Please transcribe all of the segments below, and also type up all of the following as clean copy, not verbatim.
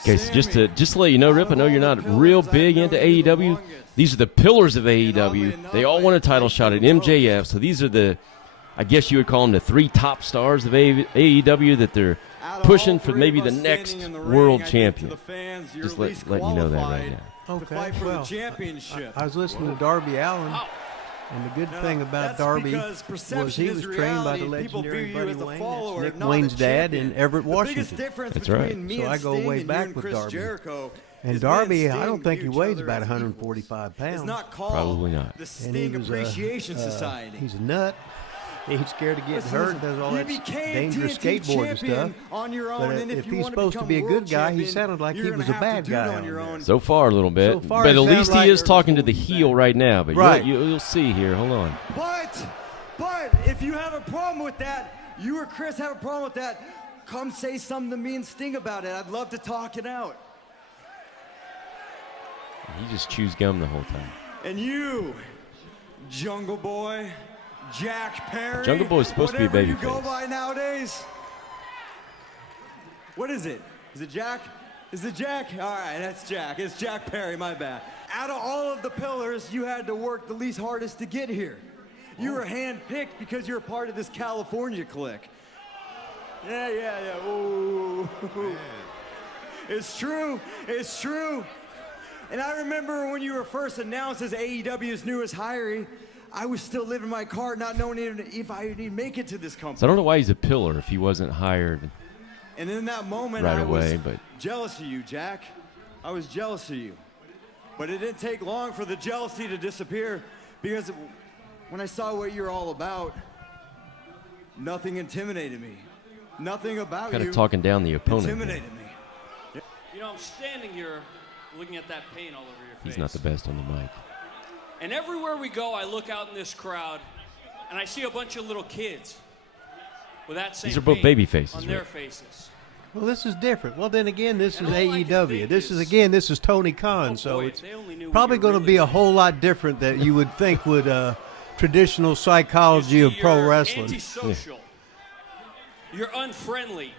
Okay, so just to let you know, Rip, I know you're not real big into AEW. These are the pillars of AEW. They all want a title shot at MJF, so these are the, I guess you would call them the 3 top stars of AEW that they're pushing for maybe the next world champion. Just letting you know that right now. Okay, well, I was listening to Darby Allin, and the good thing about Darby was he was trained by the legendary Buddy Wayne. That's Nick Wayne's dad in Everett, Washington. That's right. So I go way back with Darby. And Darby, I don't think he weighs about 145 pounds. Probably not. And he was he's a nut. He's scared of getting hurt and does all that dangerous skateboarding stuff. But if he's supposed to be a good guy, he sounded like he was a bad guy. So far, a little bit. But at least he is talking to the heel right now. But you'll see here. Hold on. But if you have a problem with that, you or Chris have a problem with that, come say something to me and Sting about it. I'd love to talk it out. He just chews gum the whole time. And you, Jungle Boy, Jack Perry. Jungle Boy is supposed to be a baby face. Whatever you go by nowadays. What is it? Is it Jack? Is it Jack? All right, that's Jack. It's Jack Perry, my bad. Out of all of the pillars, you had to work the least hardest to get here. You were handpicked because you're a part of this California clique. Yeah. Ooh. It's true. It's true. And I remember when you were first announced as AEW's newest hiree, I was still living my car, not knowing if I'd even make it to this company. So I don't know why he's a pillar if he wasn't hired. And in that moment, right I away, was jealous of you, Jack. I was jealous of you. But it didn't take long for the jealousy to disappear, because when I saw what you're all about, nothing intimidated me. Nothing about you kind of talking down the opponent intimidated me. You know, I'm standing here looking at that paint all over your face. He's not the best on the mic. And everywhere we go, I look out in this crowd, and I see a bunch of little kids with that same These are both baby faces, on their faces. Well, this is different. Well, then again, this is AEW. This is Tony Khan, so it's probably going to be a whole lot different that you would think would traditional psychology of pro wrestling. Antisocial. You're unfriendly.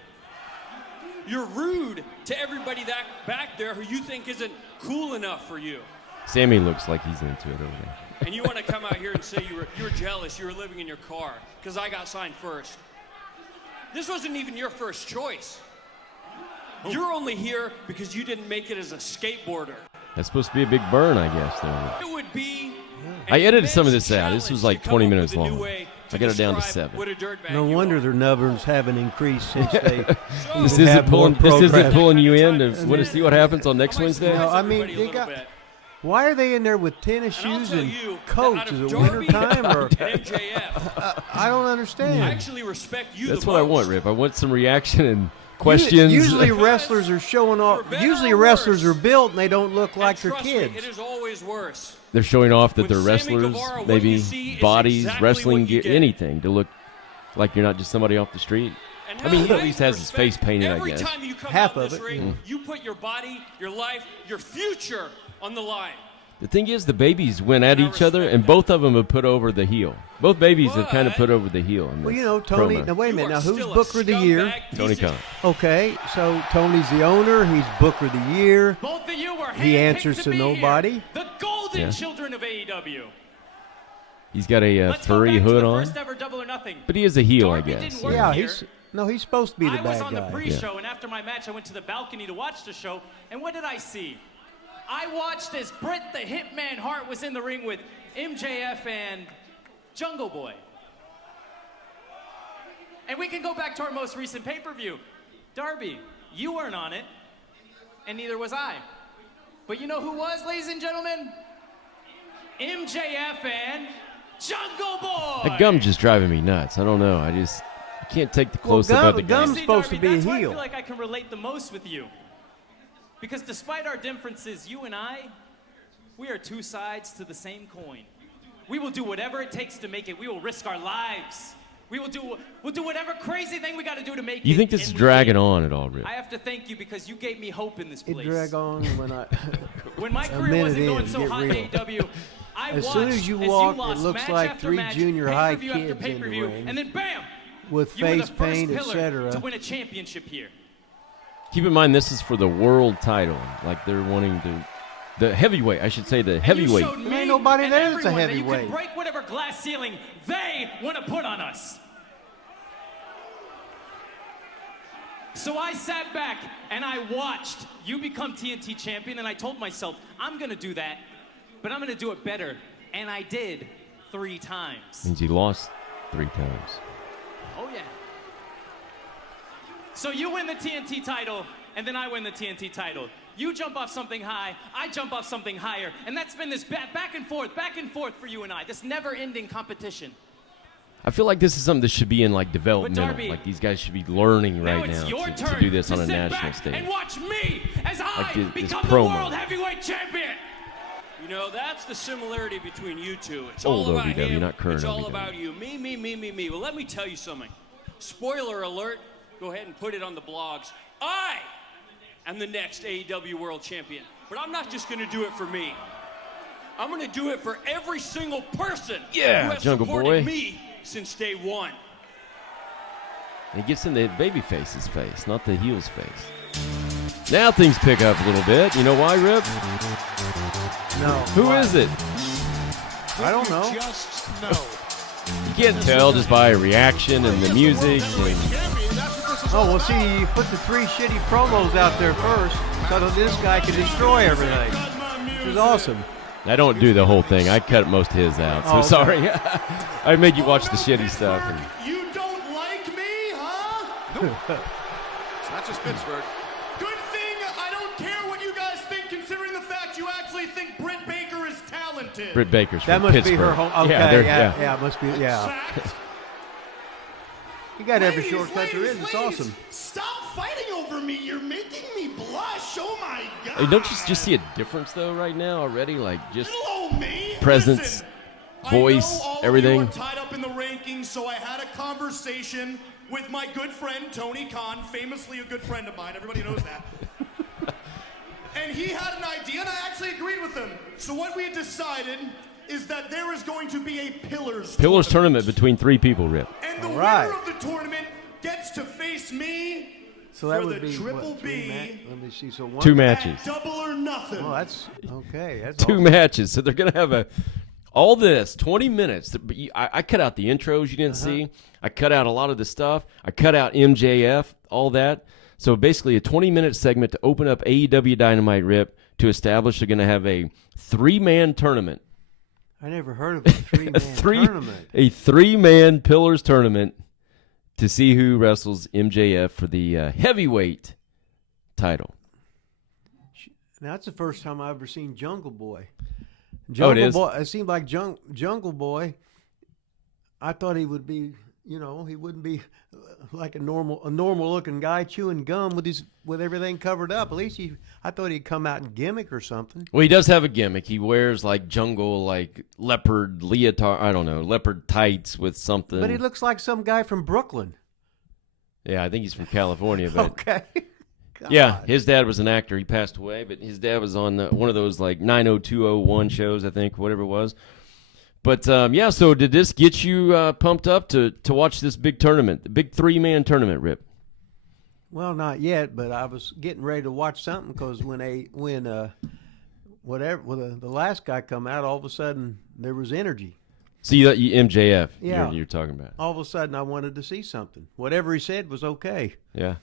You're rude to everybody that back there who you think isn't cool enough for you. Sammy looks like he's into it over there. And you want to come out here and say you were jealous, you were living in your car because I got signed first. This wasn't even your first choice. You're only here because you didn't make it as a skateboarder. That's supposed to be a big burn, I guess. Though. It would be. I edited some of this out. This was like 20 minutes long. I got it down to 7. No wonder their numbers haven't increased since they. This isn't pulling you in to want to see what happens on next Wednesday. No, I mean they got. Why are they in there with tennis shoes and coats? Is it winter time or? I don't understand. I actually respect you. That's what I want, Rip. I want some reaction and questions. Usually wrestlers are showing off. Usually wrestlers are built and they don't look like they're kids. It is always worse. They're showing off that they're wrestlers, maybe bodies, wrestling gear, anything to look like you're not just somebody off the street. I mean, he at least has his face painted, I guess. Every time you come half out of this it. ring, you put your body, your life, your future on the line. The thing is, the babies went at each other, and both of them have put over the heel. Both babies have kind of put over the heel. Well, you know, Tony. Now wait a minute. Now who's Booker of the Year? Tony Khan. Okay, so Tony's the owner. He's Booker of the Year. Both of you were he answers to nobody. Here. The golden children of AEW. He's got a furry hood on, but he is a heel, I guess. Yeah, he's supposed to be the bad guy. I was on the pre-show, and after my match, I went to the balcony to watch the show, and what did I see? I watched as Bret the Hitman Hart was in the ring with MJF and Jungle Boy. And we can go back to our most recent pay-per-view. Darby, you weren't on it, and neither was I. But you know who was, ladies and gentlemen? MJF and Jungle Boy! That gum's just driving me nuts. I don't know. I can't take the close-up of the gum. Gum's supposed to be a heel. That's why I feel like I can relate the most with you. Because despite our differences, you and I, we are two sides to the same coin. We will do whatever it takes to make it. We will risk our lives. We'll do whatever crazy thing we got to do to make it. You think this is dragging on at all, Rip? I have to thank you because you gave me hope in this place. It drag on when my career wasn't going so hot in AEW. As soon as you walk, it looks like 3 junior high kids in the ring, and then bam, with face paint, etc. to win a championship here. Keep in mind, this is for the world title. Like they're wanting to, the heavyweight. I should say the heavyweight. There ain't nobody there that's a You heavyweight. can break whatever glass ceiling they want to put on us. So I sat back and I watched you become TNT champion, and I told myself, I'm going to do that, but I'm going to do it better. And I did 3 times. Means he lost 3 times. Oh, yeah. So you win the TNT title, and then I win the TNT title. You jump off something high, I jump off something higher. And that's been this back and forth for you and I, this never-ending competition. I feel like this is something that should be in like developmental. Darby, like these guys should be learning right it's now your to turn do this on to a sit national back stage. and watch me as I Like this become the promo. world heavyweight champion. You know, that's the similarity between you two. It's Old all about OVW, him. not current It's all OVW. about you. Me. Well, let me tell you something. Spoiler alert. Go ahead and put it on the blogs. I am the next AEW World Champion. But I'm not just going to do it for me. I'm going to do it for every single person who has Jungle supported Boy. me since day one. And he gets in the babyface's face, not the heel's face. Now things pick up a little bit. You know why, Rip? No. Who is it? I don't know. Just know. You can't tell just by a reaction and the music. And Oh, well, see, you put the 3 shitty promos out there first so that this guy could destroy everything. Which is awesome. I don't do the whole thing. I cut most of his out. So Oh, okay. sorry. I made you watch the shitty stuff. And You don't like me, huh? It's not just Pittsburgh. Good thing I don't care what you guys think, considering the fact you actually think Britt Baker is talented. Britt Baker's That from must Pittsburgh. be her home. Okay, yeah, yeah, it must be, yeah. Fact. You got every Ladies, shortcut there is. It's ladies, awesome. Stop fighting over me. You're making me blush. Oh, my God. Hey, don't you just see a difference though right now already? Like just Little old me. presence, Listen, voice, I know all everything. Of you are tied up in the rankings, so I had a conversation with my good friend Tony Khan, famously a good friend of mine. Everybody knows that. And he had an idea, and I actually agreed with him. So what we decided is that there is going to be a Pillars tournament between 3 people, Rip. And the All right. winner of the tournament gets to face me So that for would the be Triple what, 3 B Let me see. So 1, 2 matches. at Double or Nothing. Oh, that's okay. That's 2 awesome. matches. So they're going to have all this, 20 minutes. But I cut out the intros you didn't see. I cut out a lot of the stuff. I cut out MJF, all that. So basically a 20-minute segment to open up AEW Dynamite, Rip, to establish they're going to have a 3-man tournament. I never heard of a 3-man tournament. A 3-man Pillars tournament to see who wrestles MJF for the heavyweight title. Now, that's the first time I've ever seen Jungle Boy. Oh, it is? Boy, it seemed like Jungle Boy. I thought he would be, he wouldn't be like a normal looking guy chewing gum with everything covered up. At least I thought he'd come out in gimmick or something. Well, he does have a gimmick. He wears like jungle, like leopard leotard. I don't know, leopard tights with something. But he looks like some guy from Brooklyn. Yeah, I think he's from California. But Okay. God. yeah, his dad was an actor. He passed away, but his dad was on one of those like 90201 shows, I think, whatever it was. But yeah, so did this get you pumped up to watch this big tournament, the big 3-man tournament, Rip? Well, not yet, but I was getting ready to watch something because when the last guy come out, all of a sudden there was energy. See that MJF? Yeah. you're talking about. All of a sudden I wanted to see something. Whatever he said was okay. Yeah.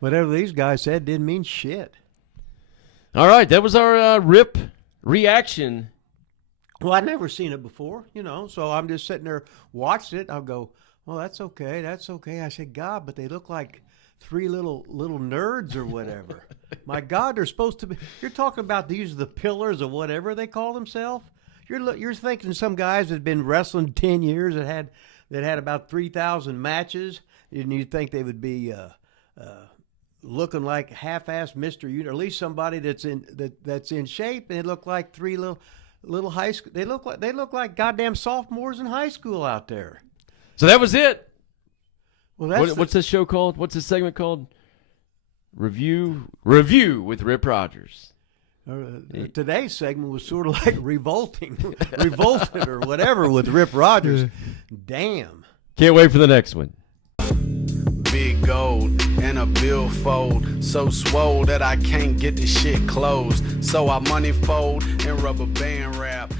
Whatever these guys said didn't mean shit. All right, that was our Rip reaction. Well, I'd never seen it before, so I'm just sitting there watching it. I'll go, well, that's okay. I said, God, but they look like 3 little nerds or whatever. My God, they're supposed to be. You're talking about these are the Pillars or whatever they call themselves. You're thinking some guys that have been wrestling 10 years that had about 3,000 matches, and you think they would be looking like half-assed Mr. Universe, or at least somebody that's in shape, and they look like 3 little high school. They look like goddamn sophomores in high school out there. So that was it. Well, What's this show called? What's this segment called? Review with Rip Rogers. Today's segment was sort of like revolted or whatever with Rip Rogers. Damn. Can't wait for the next one. Big gold. and a billfold. So swole that I can't get the shit closed. So I money fold and rubber band wrap.